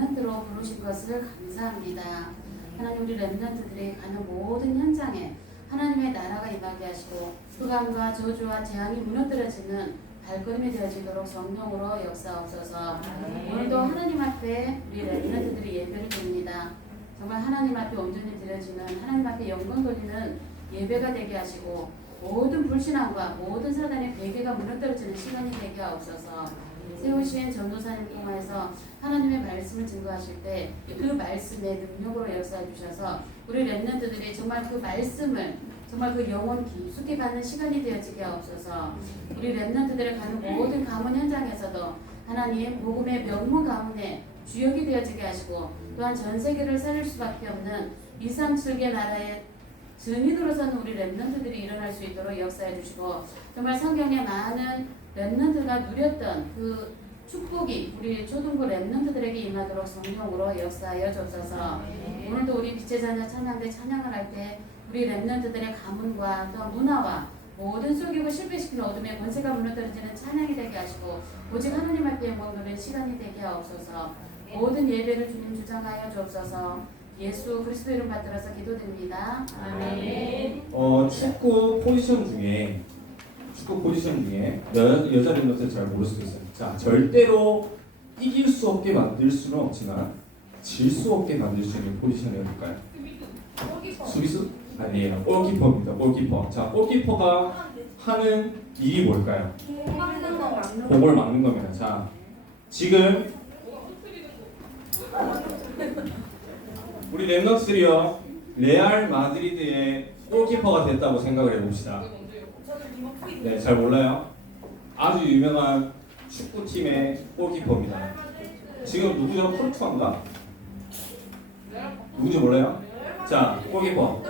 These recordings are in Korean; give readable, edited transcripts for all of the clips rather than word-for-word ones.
렘넌트로 부르신 것을 감사합니다. 하나님, 우리 렘넌트들이 가는 모든 현장에 하나님의 나라가 임하게 하시고 흑암과 저주와 재앙이 무너뜨려지는 발걸음이 되어지도록 성령으로 역사하옵소서. 오늘도 하나님 앞에 우리 렘넌트들이 예배를 드립니다. 정말 하나님 앞에 온전히 드려지는, 하나님 앞에 영광 돌리는 예배가 되게 하시고 모든 불신앙과 모든 사단의 베개가 무너뜨려지는 시간이 되게 하옵소서. 세우신 전도사님 통해서 하나님의 말씀을 증거하실 때 그 말씀의 능력으로 역사해 주셔서 우리 렘넌트들이 정말 그 말씀을 정말 그 영혼 깊숙이 받는 시간이 되어지게 하옵소서. 우리 렘넌트들의 가는 모든 가문 현장에서도 하나님 복음의 명문 가문에 주역이 되어지게 하시고 또한 전 세계를 살릴 수밖에 없는 237개 나라의 증인으로서는 우리 렘넌트들이 일어날 수 있도록 역사해 주시고 정말 성경에 많은 렘넌트가 누렸던 그 축복이 우리 초등부 렘넌트들에게 임하도록 성령으로 역사하여 주옵소서. 오늘도 우리 빛의 자녀 찬양대 찬양을 할 때 우리 렘넌트들의 가문과 또 문화와 모든 속이고 실패시키는 어둠의 권세가 무너뜨려지는 찬양이 되게 하시고 오직 하나님 앞에 영광 돌리는 시간이 되게 하옵소서. 모든 예배를 주님 주장하여 주옵소서. 예수 그리스도 이름 받들어서 기도드립니다. 아멘. 축구 포지션 중에 여자 렘넌트 잘 모를 수도 있어요. 자, 절대로 이길 수 없게 만들 수는 없지만 질 수 없게 만들 수 있는 포지션이 어딜까요? 수비수? 아니에요. 골키퍼입니다. 골키퍼. 자, 골키퍼가 하는 일이 뭘까요? 공을 막는 겁니다. 자, 지금 우리 렘넌트들이요 레알 마드리드의 골키퍼가 됐다고 생각을 해봅시다. 네, 잘 몰라요. 아주 유명한 축구팀의 골키퍼입니다. 지금 누구죠? 포르투갈인가? 누군지 몰라요? 자, 골키퍼.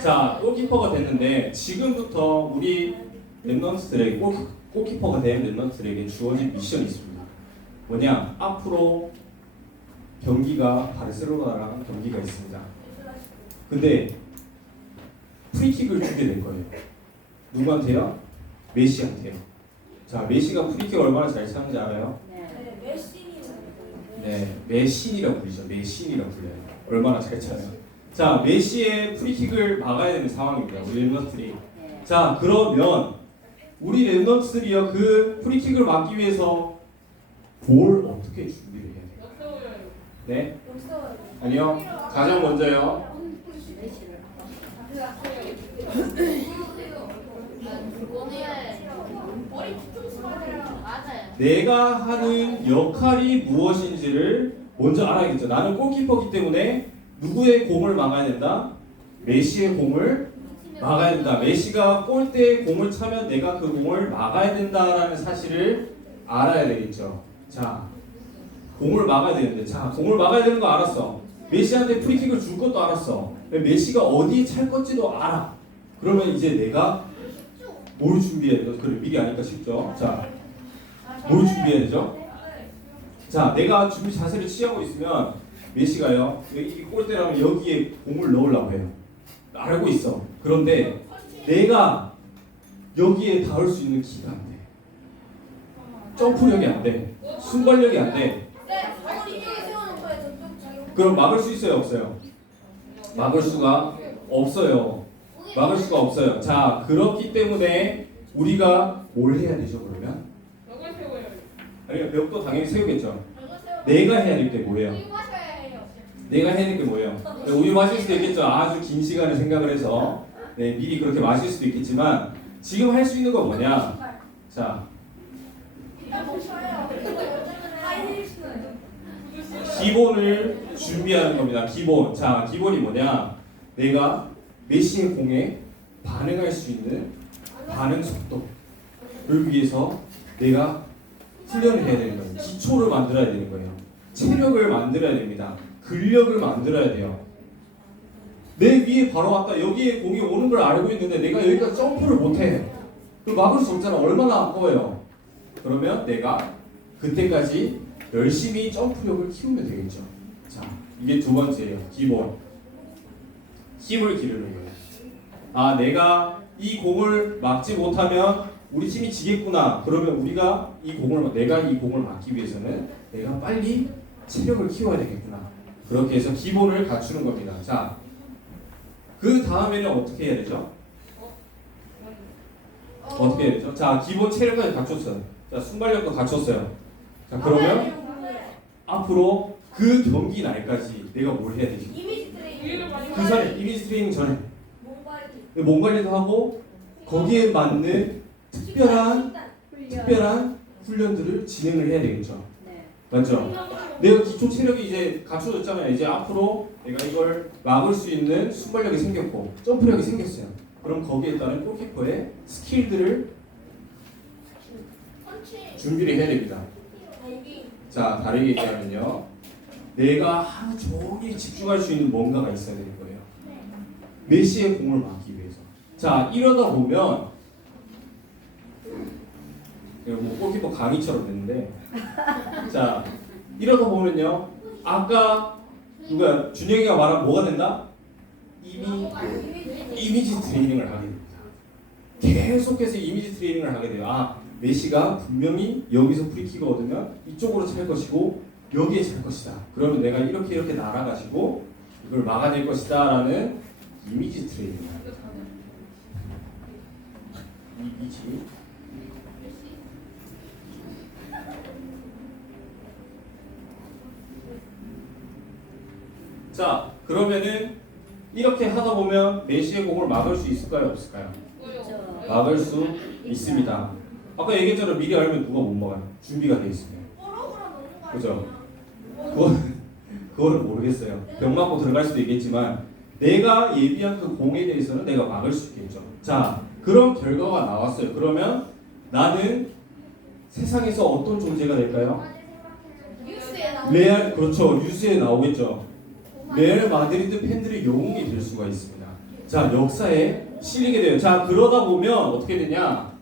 자, 골키퍼가 됐는데 지금부터 우리 렘넌트들에게 골키퍼가 된 렘넌트들에게 주어진 미션이 있습니다. 뭐냐? 앞으로 경기가 바르셀로나랑 경기가 있습니다. 근데 프리킥을 주게 될 거예요. 누구한테요? 메시한테요. 자, 메시가 프리킥 얼마나 잘 차는지 알아요? 네, 메신이라고 불리죠. 메신이라고 불려요. 얼마나 잘 차요. 자, 메시의 프리킥을 막아야 되는 상황입니다. 우리 렘넌트들이. 자, 그러면 우리 렘넌트들이요 그 프리킥을 막기 위해서 뭘 어떻게 준비를 해야 돼요? 네? 아니요. 가장 먼저요. 내가 하는 역할이 무엇인지를 먼저 알아야겠죠. 나는 골키퍼이기 때문에 누구의 공을 막아야 된다? 메시의 공을 막아야 된다. 메시가 골대에 공을 차면 내가 그 공을 막아야 된다라는 사실을 알아야 되겠죠. 자, 공을 막아야 되는데, 자, 공을 막아야 되는 거 알았어. 메시한테 프리킥을 줄 것도 알았어. 메시가 어디에 찰 건지도 알아. 그러면 이제 내가 뭘 준비해야 되죠? 그래, 미리 아니까 쉽죠. 자, 뭘 준비해야 되죠? 자, 내가 준비 자세를 취하고 있으면 메시가요, 이 골대라면 여기에 공을 넣으려고 해요. 알고 있어. 그런데 내가 여기에 닿을 수 있는 기가 안 돼. 점프력이 안 돼. 순발력이 안 돼. 그럼 막을 수 있어요, 없어요? 막을 수가 없어요. 막을 수가 없어요. 자, 그렇기 때문에 우리가 뭘 해야 되죠, 그러면? 아니요, 벽도 당연히 세우겠죠. 내가 해야 될 게 뭐예요? 내가 해야 될 게 뭐예요? 우유 마실 수도 있겠죠. 아주 긴 시간을 생각을 해서 네, 미리 그렇게 마실 수도 있겠지만 지금 할 수 있는 건 뭐냐? 자, 기본을 준비하는 겁니다. 기본. 자, 기본이 뭐냐? 내가 메시의 공에 반응할 수 있는 반응 속도를 위해서 내가 훈련을 해야 되는 거예요. 기초를 만들어야 되는 거예요. 체력을 만들어야 됩니다. 근력을 만들어야 돼요. 내 위에 바로 왔다. 여기에 공이 오는 걸 알고 있는데 내가 여기까지 점프를 못해. 그럼 막을 수 없잖아. 얼마나 아까워요. 그러면 내가 그때까지 열심히 점프력을 키우면 되겠죠. 자, 이게 두 번째예요. 기본. 힘을 기르는 거예요. 아, 내가 이 공을 막지 못하면 우리 팀이 지겠구나. 그러면 내가 이 공을 막기 위해서는 내가 빨리 체력을 키워야 되겠구나. 그렇게 해서 기본을 갖추는 겁니다. 자, 그 다음에는 어떻게 해야 되죠? 어떻게 해야 되죠? 자, 기본 체력까지 갖췄어요. 자, 순발력도 갖췄어요. 자, 그러면 앞으로 그 경기 날까지 내가 뭘 해야 되지? 이미지 트레이닝. 그 전에 이미지 트레이닝 전에 몸 관리도 하고 거기에 맞는 특별한 훈련들을 진행을 해야 되겠죠. 맞죠? 내가 기초 체력이 이제 갖춰졌잖아요. 이제 앞으로 내가 이걸 막을 수 있는 순발력이 생겼고 점프력이 생겼어요. 그럼 거기에 따른 골키퍼의 스킬들을 준비를 해야 됩니다. 자, 다르게 얘기하면요. 내가 하루 종일 집중할 수 있는 뭔가가 있어야 되는 거예요. 메시의 공을 막기 위해서. 자, 이러다 보면 이거 뭐 골키퍼 강의처럼 됐는데, 자, 이러다 보면요. 아까 누가 준영이가 말한 뭐가 된다? 이미지 트레이닝을 하게 됩니다. 계속해서 이미지 트레이닝을 하게 돼요. 아, 메시가 분명히 여기서 프리킥을 얻으면 이쪽으로 찰 것이고 여기에 찰 것이다. 그러면 내가 이렇게 날아가지고 이걸 막아낼 것이다라는 이미지 트레이닝을 합니다. 이미지. 자, 그러면은 이렇게 하다 보면 메시의 공을 막을 수 있을까요, 없을까요? 막을 수 있습니다. 아까 얘기했잖아요. 미리 알면 누가 못 막아요. 준비가 돼 있으면. 그죠? 그거를 모르겠어요. 병 맞고 들어갈 수도 있겠지만 내가 예비한 그 공에 대해서는 내가 막을 수 있겠죠. 자, 그런 결과가 나왔어요. 그러면 나는 세상에서 어떤 존재가 될까요? 그렇죠. 뉴스에 나오겠죠. 레알 마드리드 팬들의 영웅이 될 수가 있습니다. 자, 역사에 실리게 돼요. 자, 그러다 보면 어떻게 되냐?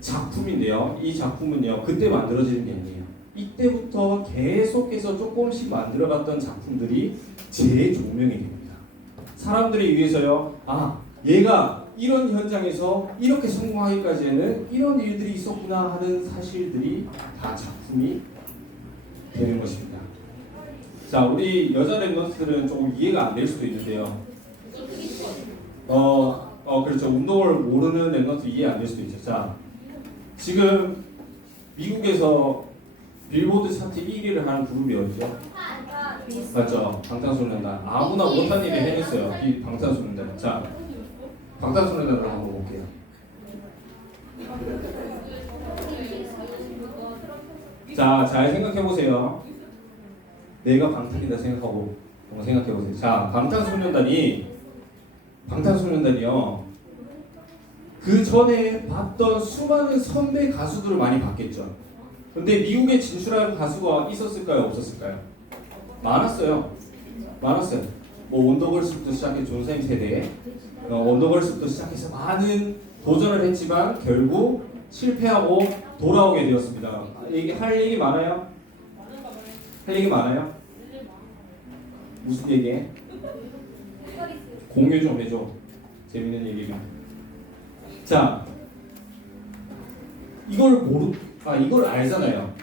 작품인데요. 이 작품은요, 그때 만들어지는 게 아니에요. 이때부터 계속해서 조금씩 만들어갔던 작품들이 재조명이 됩니다. 사람들이 위해서요. 아, 얘가 이런 현장에서 이렇게 성공하기까지에는 이런 일들이 있었구나 하는 사실들이 다 작품이 되는 것입니다. 자, 우리 여자 랩런트들은 조금 이해가 안 될 수도 있는데요. 그렇죠. 운동을 모르는 랩런트 이해 안 될 수도 있죠. 자, 지금 미국에서 빌보드 차트 1위를 하는 그룹이 어디죠? 맞죠? 방탄소년단. 아무나 못한 일을 해냈어요. 이 방탄소년단. 자, 방탄소년단으로 한번 볼게요. 자, 잘 생각해 보세요. 내가 방탄이다 생각하고 한번 생각해 보세요. 자, 방탄소년단이요. 그 전에 봤던 수많은 선배 가수들을 많이 봤겠죠. 근데 미국에 진출한 가수가 있었을까요? 없었을까요? 많았어요. 뭐 원더걸스부터 시작해 존사임 세대, 원더걸스부터 시작해서 많은 도전을 했지만 결국 실패하고 돌아오게 되었습니다. 할 얘기 많아요? 할 얘기 많아요? 무슨 얘기해? 공유 좀 해줘. 재밌는 얘기가. 자, 이걸 알잖아요.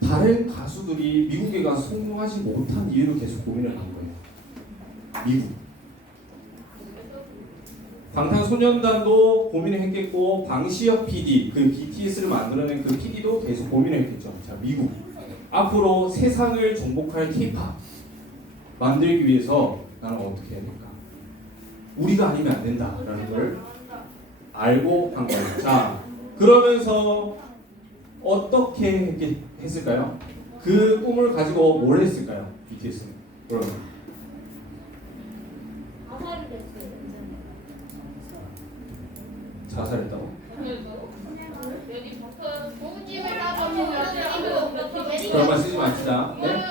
다른 가수들이 미국에 가서 성공하지 못한 이유를 계속 고민을 한 거예요. 미국. 방탄소년단도 고민을 했겠고, 방시혁 PD, 그 BTS를 만들어낸 그 PD도 계속 고민을 했겠죠. 자, 미국. 앞으로 세상을 정복할 K-pop 만들기 위해서 나는 어떻게 해야 될까? 우리가 아니면 안 된다라는 걸 알고 한 거예요. 자, 그러면서 어떻게 했을까요? 그 꿈을 가지고 뭘 했을까요? BTS는. 그러면 자살했다고? 그런 말 쓰지 마시자. 네?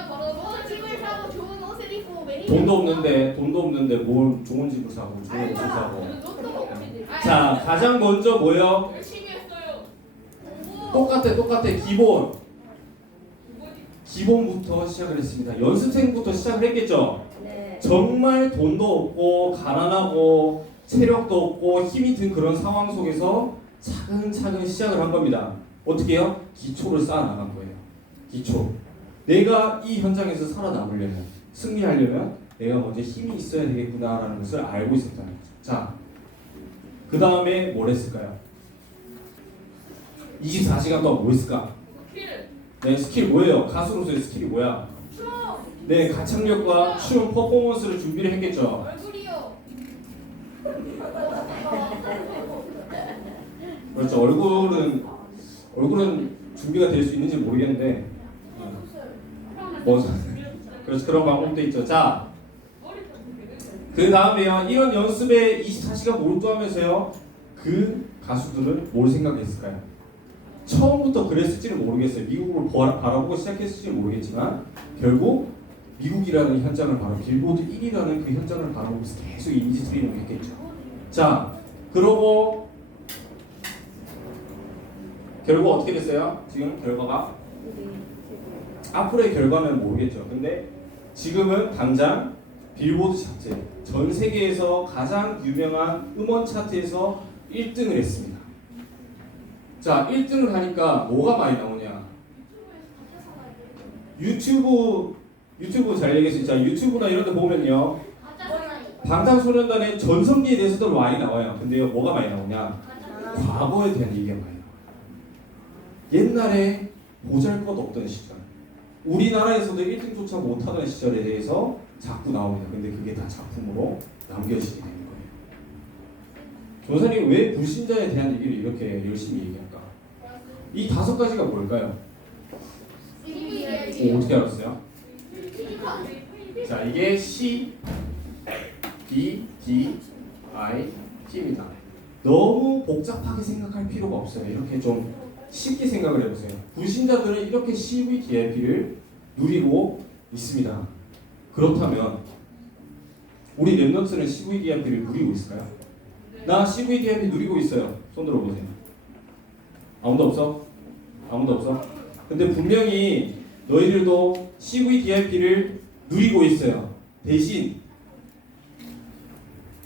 돈도 없는데 뭘 좋은 집을 사고 좋은 옷을 사고. 자, 가장 먼저 뭐요? 기본부터 시작을 했습니다. 연습생부터 시작을 했겠죠. 네. 정말 돈도 없고 가난하고 체력도 없고 힘이 든 그런 상황 속에서 차근차근 시작을 한 겁니다. 어떻게 해요? 기초를 쌓아 나간 거예요. 기초. 내가 이 현장에서 살아남으려면, 승리하려면 내가 먼저 힘이 있어야 되겠구나라는 것을 알고 있었다는 거죠. 자, 그 다음에 뭘 했을까요? 24시간 동안 뭐 했을까? 네, 스킬 뭐예요? 가수로서의 스킬이 뭐야? 네, 가창력과 춤, 퍼포먼스를 준비를 했겠죠. 그렇죠. 얼굴은 준비가 될 수 있는지 모르겠는데, 뭐 그래서 그런 방법도 있죠. 자, 그 다음에요. 이런 연습에 24시간 몰두하면서요, 그 가수들은 뭘 생각했을까요? 처음부터 그랬을지는 모르겠어요. 미국을 바라보고 시작했을지는 모르겠지만 결국 미국이라는 현장을 바로 빌보드 1위라는 그 현장을 바라보면서 계속 이미지 트레이닝을 했겠죠. 자, 그러고 결국 어떻게 됐어요? 지금 결과가 앞으로의 결과는 모르겠죠. 근데 지금은 당장 빌보드 차트 전 세계에서 가장 유명한 음원 차트에서 1등을 했습니다. 자, 1등을 하니까 뭐가 많이 나오냐? 유튜브 잘 얘기했어요. 자, 유튜브나 이런 데 보면요, 방탄소년단의 전성기에 대해서도 많이 나와요. 근데요, 뭐가 많이 나오냐? 과거에 대한 얘기가 많이 나와요. 옛날에 보잘것없던 시절, 우리나라에서도 1등조차 못하던 시절에 대해서 자꾸 나옵니다. 근데 그게 다 작품으로 남겨지게 되는 거예요. 조사님 왜 불신자에 대한 얘기를 이렇게 열심히 얘기할까? 이 5가지가 뭘까요? 어떻게 알았어요? 자, 이게 C, B, D, I, T입니다. 너무 복잡하게 생각할 필요가 없어요. 이렇게 좀 쉽게 생각을 해보세요. 불신자들은 이렇게 CVDIP를 누리고 있습니다. 그렇다면 우리 랩넌트는 CVDIP를 누리고 있을까요? 나 CVDIP 누리고 있어요. 손 들어보세요. 아무도 없어? 아무도 없어? 근데 분명히 너희들도 CVDIP를 누리고 있어요. 대신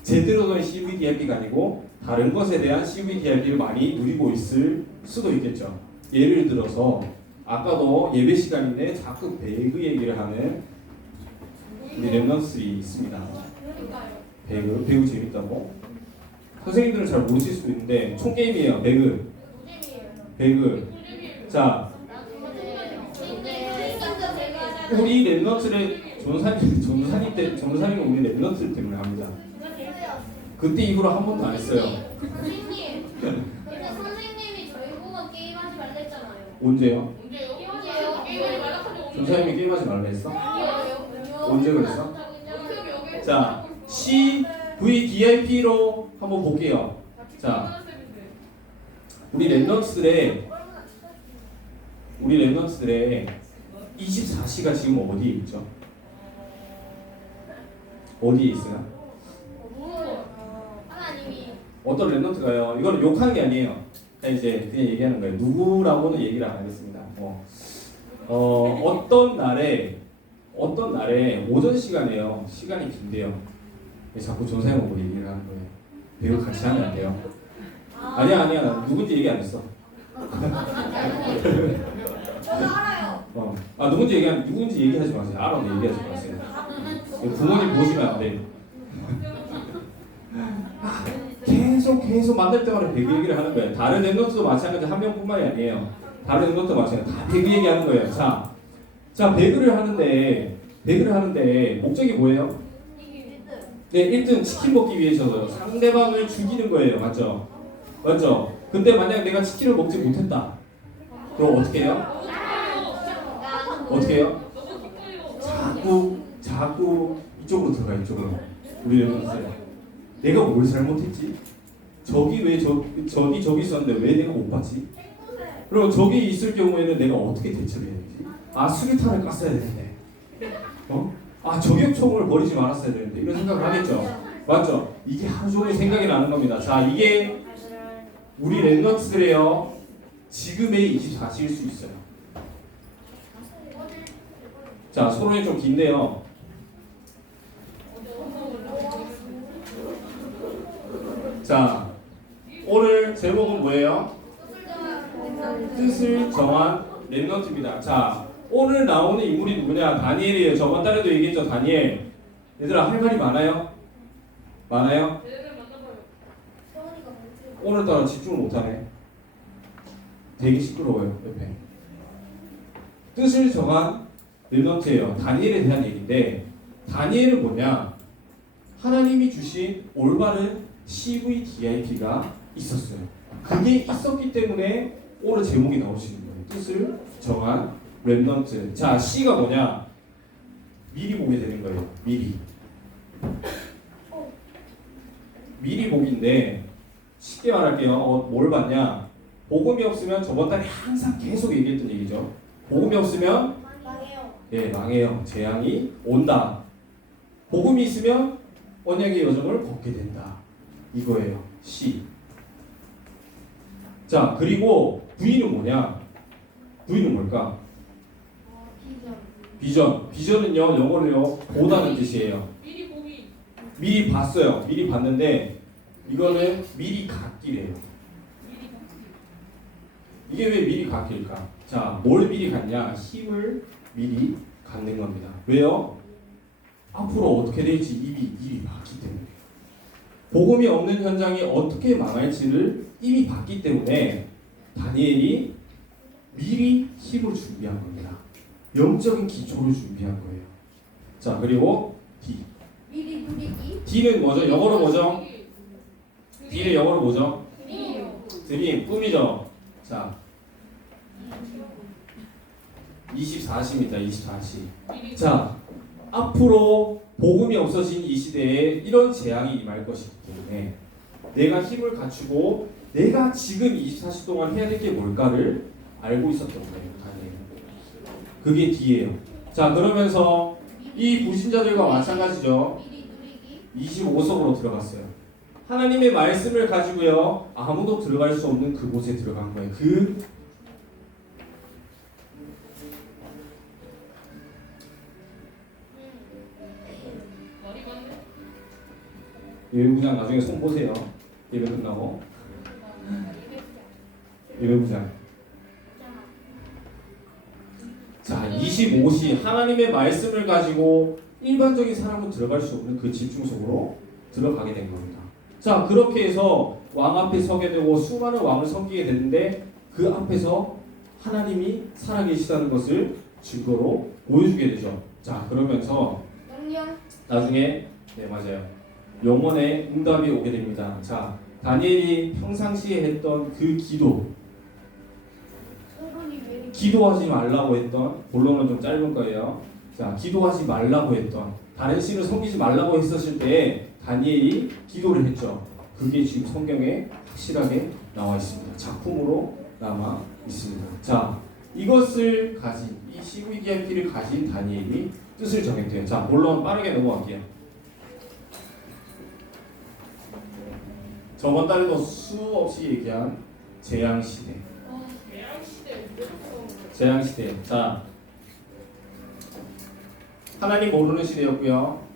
제대로 된 CVDIP가 아니고 다른 것에 대한 CVDIP를 많이 누리고 있을 수도 있겠죠. 예를 들어서 아까도 예배 시간인데 자꾸 배그 얘기를 하는 우리 랩넌트들이 있습니다. 배그 재밌다고? 선생님들은 잘 모르실 수도 있는데 총게임이에요. 배그. 자, 우리 랩넌트를 전사님은 우리 랩넌트 때문에 합니다. 그때 이후로 한 번도 안 했어요. 선생님, 근데 선생님이 저희 보고 게임하지 말라 했잖아요. 언제요? 언제요? 게임하지 말라 하고 전사님이 게임하지 말라 했어? 언제요? 언제 그랬어? 자, CVDIP로 한번 볼게요. 자, 우리 랩넌트들의 24시가 지금 어디에 있죠? 어디에 있어요? 하나님이 어떤 랩넌트가요. 이거는 욕하는 게 아니에요. 그냥 이제 그냥 얘기하는 거예요. 누구라고는 얘기를 안 하겠습니다. 어떤 날에 오전 시간에요. 시간이 긴데요. 자꾸 전사형하고 얘기를 하는 거예요. 배우 같이 하면 안 돼요. 아니야. 누군지 얘기 안 했어. 저도 알아요. 누군지 얘기하지 마세요. 알아도 얘기하지 마세요. 부모님 보시면 안 돼. 계속 만날 때마다 배그 얘기를 하는 거예요. 다른 랩넌트도 마찬가지, 한 명뿐만이 아니에요. 다른 랩넌트도 마찬가지. 다 배그 얘기하는 거예요. 자, 배그를 하는데 목적이 뭐예요? 네, 1등 치킨 먹기 위해서 상대방을 죽이는 거예요. 맞죠? 근데 만약 내가 치킨을 먹지 못했다. 그럼 어떻게 해요? 자꾸 이쪽으로 들어가, 이쪽으로. 우리 랩넌트. 내가 뭘 잘못했지? 적이 저기 있었는데 왜 내가 못 봤지? 그리고 저기 있을 경우에는 내가 어떻게 대처를 해야 되지? 수류탄을 깠어야 되는데, 저격총을 버리지 말았어야 되는데, 이런 생각을 하겠죠. 맞죠? 이게 하루 종일 생각이 나는 겁니다. 자, 이게 우리 랩넌트들의요 지금의 24시일 수 있어요. 자, 서론이 좀 긴데요. 자, 오늘 제목은 뭐예요? 뜻을 정한 랩넌트입니다. 자, 오늘 나오는 인물이 누구냐? 다니엘이에요. 저번 달에도 얘기했죠, 다니엘. 얘들아, 할 말이 많아요? 많아요? 오늘따라 집중을 못하네. 되게 시끄러워요, 옆에. 뜻을 정한 랩넌트예요. 다니엘에 대한 얘기인데, 다니엘은 뭐냐? 하나님이 주신 올바른 CVDIP가 있었어요. 그게 있었기 때문에 오늘 제목이 나올 수 있는 거예요. 뜻을 정한 랩넌트. 자, C가 뭐냐? 미리 보게 되는 거예요. 미리 보기인데 쉽게 말할게요. 뭘 봤냐? 복음이 없으면 저번 달에 항상 계속 얘기했던 얘기죠. 복음이 없으면 망해요. 예, 망해요. 재앙이 온다. 복음이 있으면 언약의 여정을 걷게 된다. 이거예요. C. 자, 그리고 V는 뭐냐? V는 뭘까? 비전. 비전은요, 영어로요, 보다는 뜻이에요. 미리 봤어요. 미리 봤는데 이거는 미리 갖기래요. 이게 왜 미리 갖길까? 자, 뭘 미리 갖냐? 힘을 미리 갖는 겁니다. 왜요? 앞으로 어떻게 될지 이미 봤기 때문에. 복음이 없는 현장이 어떻게 망할지를 이미 봤기 때문에 다니엘이 미리 힘을 준비한 겁니다. 영적인 기초를 준비한 거예요. 자, 그리고 D. 미리 누리기. D는 뭐죠? 영어로 뭐죠? D는 영어로 뭐죠? 드림, 꿈이죠. 자, 24시입니다. 24시. 자, 앞으로 복음이 없어진 이 시대에 이런 재앙이 임할 것이기 때문에 내가 힘을 갖추고 내가 지금 24시 동안 해야 될 게 뭘까를 알고 있었던 거예요. 다니엘은. 그게 D예요. 자, 그러면서 이 불신자들과 마찬가지죠. 미리 누리기. 25석으로 들어갔어요. 하나님의 말씀을 가지고요, 아무도 들어갈 수 없는 그곳에 들어간 거예요. 예배부장 나중에 손 보세요. 예배 끝나고. 예배부장. 자, 25시 하나님의 말씀을 가지고 일반적인 사람은 들어갈 수 없는 그 집중 속으로 들어가게 된 겁니다. 자, 그렇게 해서 왕 앞에 서게 되고 수많은 왕을 섬기게 되는데 그 앞에서 하나님이 살아계시다는 것을 증거로 보여주게 되죠. 자, 그러면서 영영. 나중에 맞아요. 영원의 응답이 오게 됩니다. 자, 다니엘이 평상시에 했던 그 기도, 소론이 왜 이렇게. 기도하지 말라고 했던, 본론은 좀 짧은 거예요. 자, 기도하지 말라고 했던, 다른 신을 섬기지 말라고 했었을 때 다니엘이 기도를 했죠. 그게 지금 성경에 확실하게 나와 있습니다. 작품으로 남아 있습니다. 자, 이것을 가진, 이 CVDIP를 가진 다니엘이 뜻을 정했대요. 자, 본론 빠르게 넘어갈게요. 저번 달에도 수없이 얘기한 재앙시대. 재앙시대. 자, 하나님 모르는 시대였고요.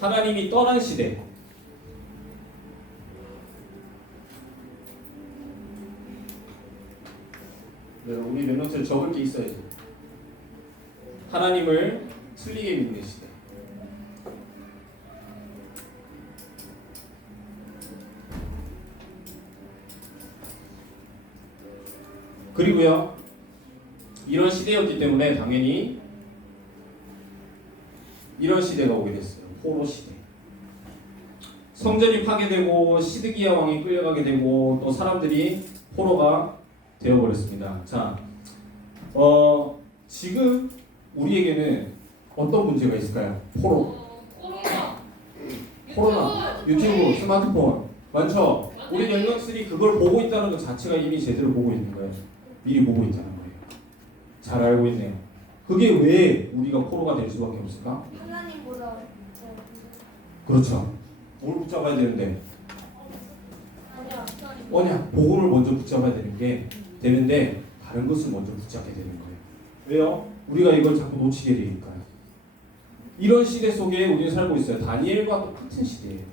하나님이 떠난 시대. 네, 우리 랩넌트를 적을 게 있어야지. 하나님을 틀리게 믿는 시대. 그리고요, 이런 시대였기 때문에 당연히 이런 시대가 오게 됐어요. 포로 시대. 성전이 파괴되고 시드기야 왕이 끌려가게 되고 또 사람들이 포로가 되어버렸습니다. 자, 지금 우리에게는 어떤 문제가 있을까요? 코로나, 유튜브, 스마트폰 많죠? 우리 랩넌트들이 그걸 보고 있다는 것 자체가 이미 제대로 보고 있는 거예요. 미리 보고 있다는 거예요. 잘 알고 있네요. 그게 왜 우리가 포로가 될 수밖에 없을까? 하나님보다. 그렇죠. 뭘 붙잡아야 되는데? 아니야. 언약, 복음을 먼저 붙잡아야 되는데 다른 것을 먼저 붙잡게 되는 거예요. 왜요? 우리가 이걸 자꾸 놓치게 되니까요. 이런 시대 속에 우리는 살고 있어요. 다니엘과 똑같은 시대예요.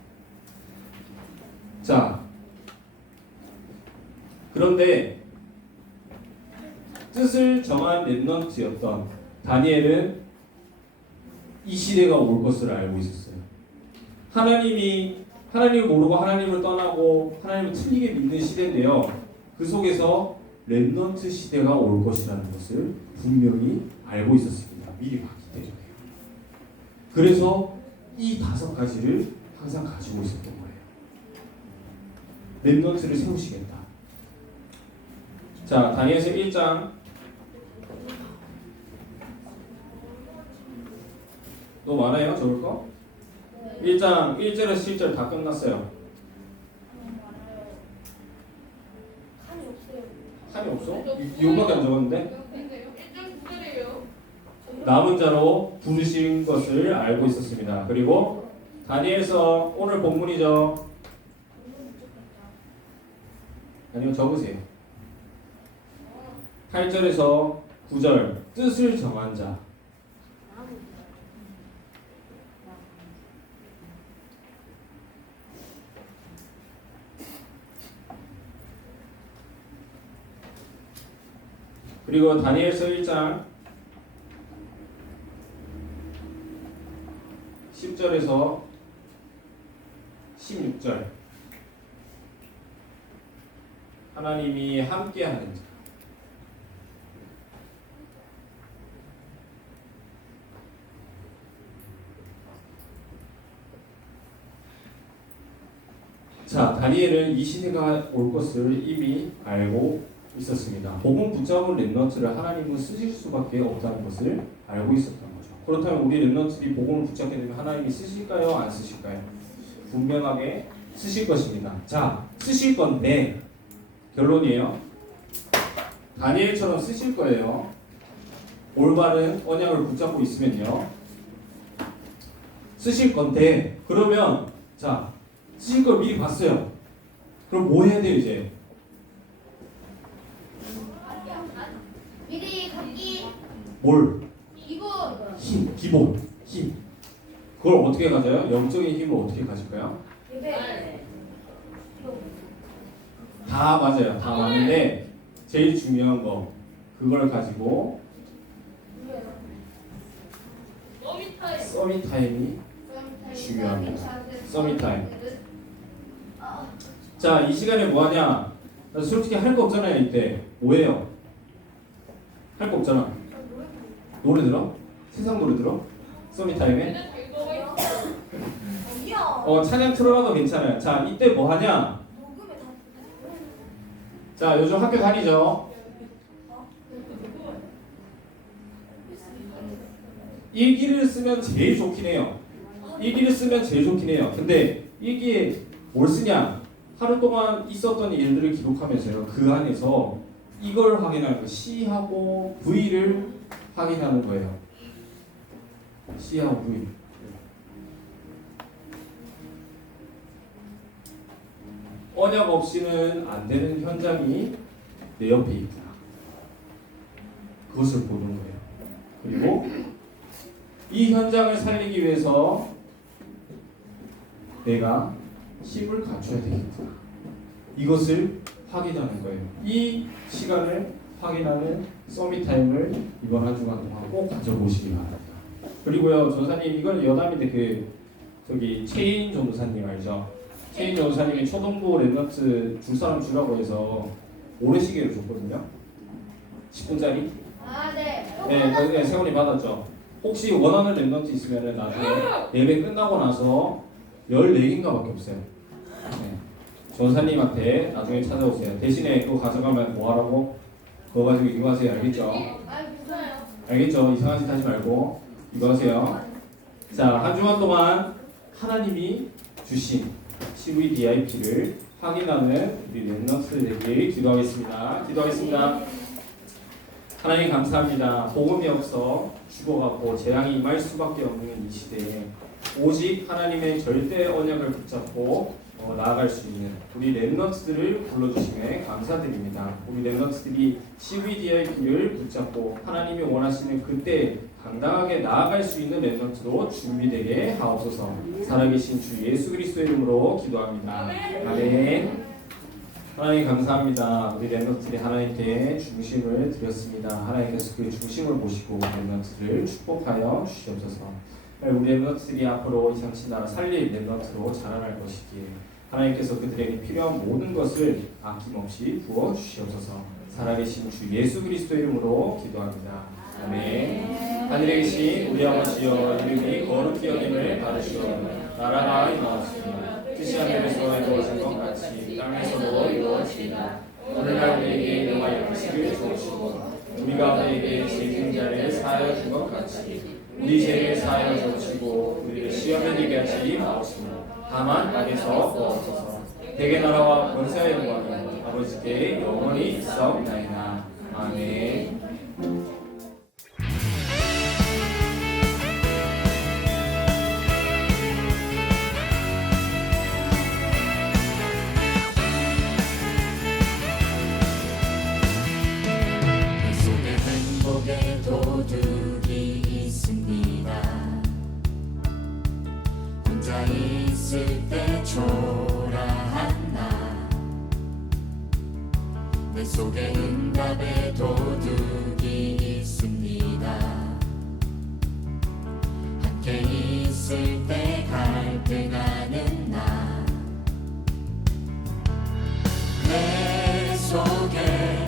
자, 그런데 뜻을 정한 렘넌트였던 다니엘은 이 시대가 올 것을 알고 있었어요. 하나님을 모르고 하나님을 떠나고 하나님을 틀리게 믿는 시대인데요. 그 속에서 렘넌트 시대가 올 것이라는 것을 분명히 알고 있었습니다. 미리 봤기 때문에. 그래서 이 5가지를 항상 가지고 있었던 거예요. 렘넌트를 세우시겠다. 자, 다니엘서 1장 너무 많아요? 적을 거? 1장 1절에서 7절 다 끝났어요. 칸이 없어? 이거밖에 안 적었는데? 남은 자로 부르신 것을 알고 있었습니다. 그리고 다니엘서 오늘 본문이죠. 아니면 적으세요. 8절에서 9절 뜻을 정한 자. 그리고 다니엘서 1장 10절에서 16절 하나님이 함께하는 자. 자, 다니엘은 이 시대가 올 것을 이미 알고 있었습니다. 복음 붙잡은 렘넌트를 하나님은 쓰실 수밖에 없다는 것을 알고 있었던 거죠. 그렇다면 우리 렘넌트들이 복음을 붙잡게 되면 하나님이 쓰실까요? 안 쓰실까요? 분명하게 쓰실 것입니다. 자, 쓰실 건데 결론이에요. 다니엘처럼 쓰실 거예요. 올바른 언약을 붙잡고 있으면요. 쓰실 건데 그러면 자, 쓰실 걸 미리 봤어요. 그럼 뭐 해야 돼요 이제? 미리 갖기 뭘? 기본 힘, 기본, 힘. 그걸 어떻게 가져요? 영적인 힘을 어떻게 가질까요? 다 맞아요. 다 맞는데 제일 중요한 거 그걸 가지고 서밋 타임이 중요합니다. 서밋 타임. 자, 이 시간에 뭐 하냐? 솔직히 할 거 없잖아요. 이때 뭐예요? 할 거 없잖아. 노래 들어? 세상 노래 들어? 서밋 타임에? 찬양 틀어라도 괜찮아요. 자, 이때 뭐 하냐? 자, 요즘 학교 다니죠? 일기를 쓰면 제일 좋긴 해요. 일기를 쓰면 제일 좋긴 해요. 근데 일기에 뭘 쓰냐? 하루 동안 있었던 일들을 기록하면서요. 그 안에서 이걸 확인하는 거예요. C하고 V를 확인하는 거예요. C하고 V. 언약 없이는 안 되는 현장이 내 옆에 있구나. 그것을 보는 거예요. 그리고 이 현장을 살리기 위해서 내가 힘을 갖춰야 되겠구나. 이것을 확인하는 거예요. 이 시간을 확인하는 서밋 타임을 이번 한 주간 동안 꼭 가져보시기 바랍니다. 그리고요, 전사님 이건 여담인데 저기 최인 전도사님 알죠? 최인 전도사님이 초등부 렘넌트 줄 사람 주라고 해서 모래시계를 줬거든요. 10분짜리. 네, 세훈이 받았죠. 혹시 원하는 렘넌트 있으면 나중에 예배 끝나고 나서 14개인가밖에 없어요. 네. 전사님한테 나중에 찾아오세요. 대신에 그거 가져가면 뭐하라고? 그거 가지고 이거 하세요. 알겠죠? 알겠죠? 이상한 짓 하지 말고 이거 하세요. 자, 한 주간 동안 하나님이 주신 CVDIP를 확인하는 우리 렘넌트 되길 기도하겠습니다. 하나님 감사합니다. 복음이 없어 죽어가고 재앙이 임할 수밖에 없는 이 시대에 오직 하나님의 절대 언약을 붙잡고 나아갈 수 있는 우리 렘넌트들을 불러주심에 감사드립니다. 우리 렘넌트들이 CVD의 길을 붙잡고 하나님이 원하시는 그때 당당하게 나아갈 수 있는 렘넌트로 준비되게 하옵소서. 살아계신 주 예수 그리스도의 이름으로 기도합니다. 아멘. 하나님 감사합니다. 우리 렘넌트들이 하나님께 중심을 드렸습니다. 하나님께서 그 중심을 보시고 렘넌트를 축복하여 주시옵소서. 우리 렘넌트들이 앞으로 이 장신 나라 살릴 렘넌트로 자라날 것이기에 하나님께서 그들에게 필요한 모든 것을 아낌없이 부어 주시옵소서. 살아계신 주 예수 그리스도의 이름으로 기도합니다. 아멘. 하늘에 계신 우리 아버지여, 이름이 거룩히 여김을 받으시오. 나라가 임하옵시며 뜻이 하늘에서 이루어진 것 같이 땅에서도 이루어지이다. 오늘날 우리에게 일용할 양식을 주옵시고 우리가 우리에게 죄진 자를 사하여 준 것 같이 우리 죄를 사하여 주옵시고 우리를 시험에 들게 하지 마옵시며 다만 악에서 구하옵소서. 대개 나라와 권세와 영광이 아버지께 영원히 있사옵나이다. 아멘. 행복의 도둑이 있습니다. 혼자 있을 때 초라한 나, 내 속에 응답의 도둑이 있습니다. 함께 있을 때 갈등하는 나, 내 속에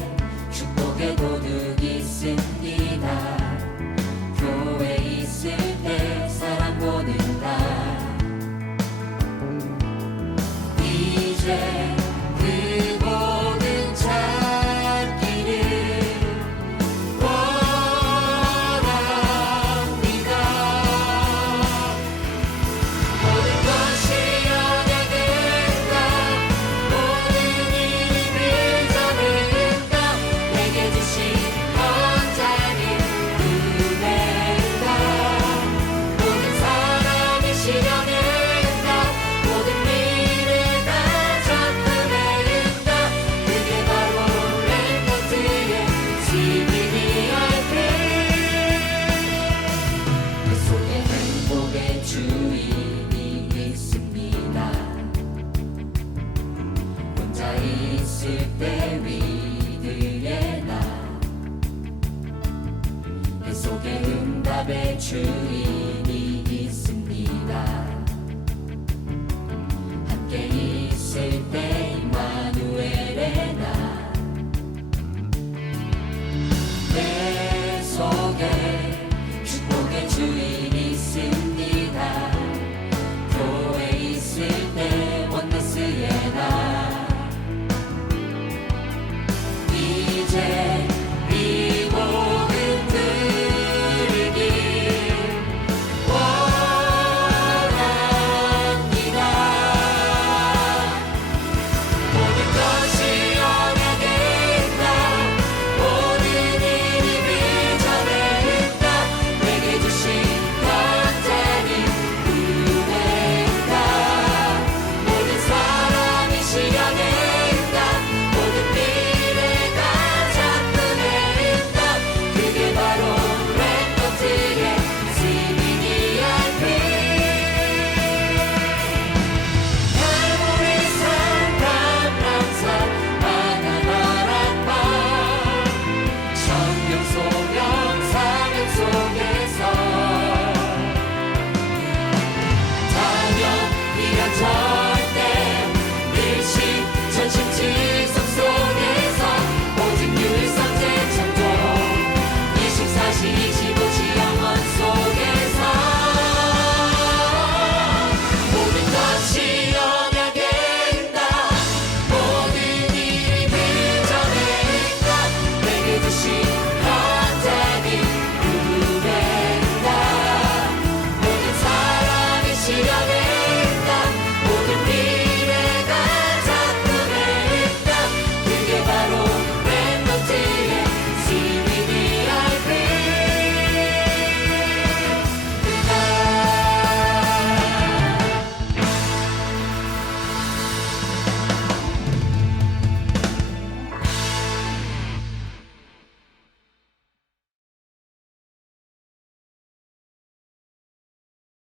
축복의 도둑이 있습니다. 교회 있을 때 사랑 보는다. 이제 그 모든 찾기를 원합니다. 모든 것이 연약된다. 모든 일이 빗어낸다. 내게 주신 언자는 은혜다. 모든 사람이 실현한다. 모든 일을 다 접근한다. 그게 바로 렘넌트의 CVDIP. 그 속에 행복의 주인이 있습니다. 혼자 있을 때 위기의 나, 그 속에 응답의 주